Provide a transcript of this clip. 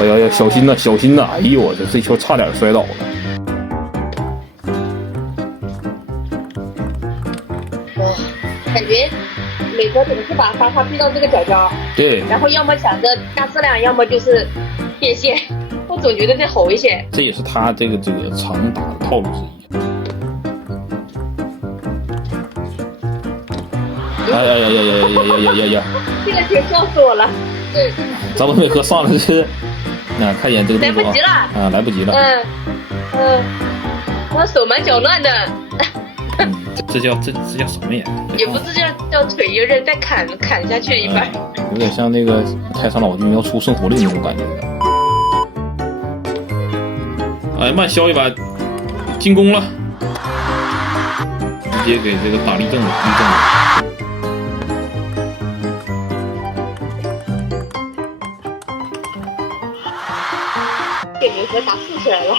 哎呀呀，小心呐，小心呐！哎呦，我这球差点摔倒了。感觉美国总是把发发逼到这个角角，对，然后要么想着加质量，要么就是变现。我总觉得这好危险。这也是他这个常打的套路之一。哎呀呀呀呀呀呀呀呀呀！这个球笑死我了。咱们没喝上了，这是。那看一眼这个动作来不及了啊，来不及了。我手忙脚乱的。这叫什么呀？也不是叫腿有点再砍下去一半，有点像那个太上老君要出圣火令那种感觉。哎，慢削一把，进攻了，直接给这个打立正了，立正了。给美国打竖起来了。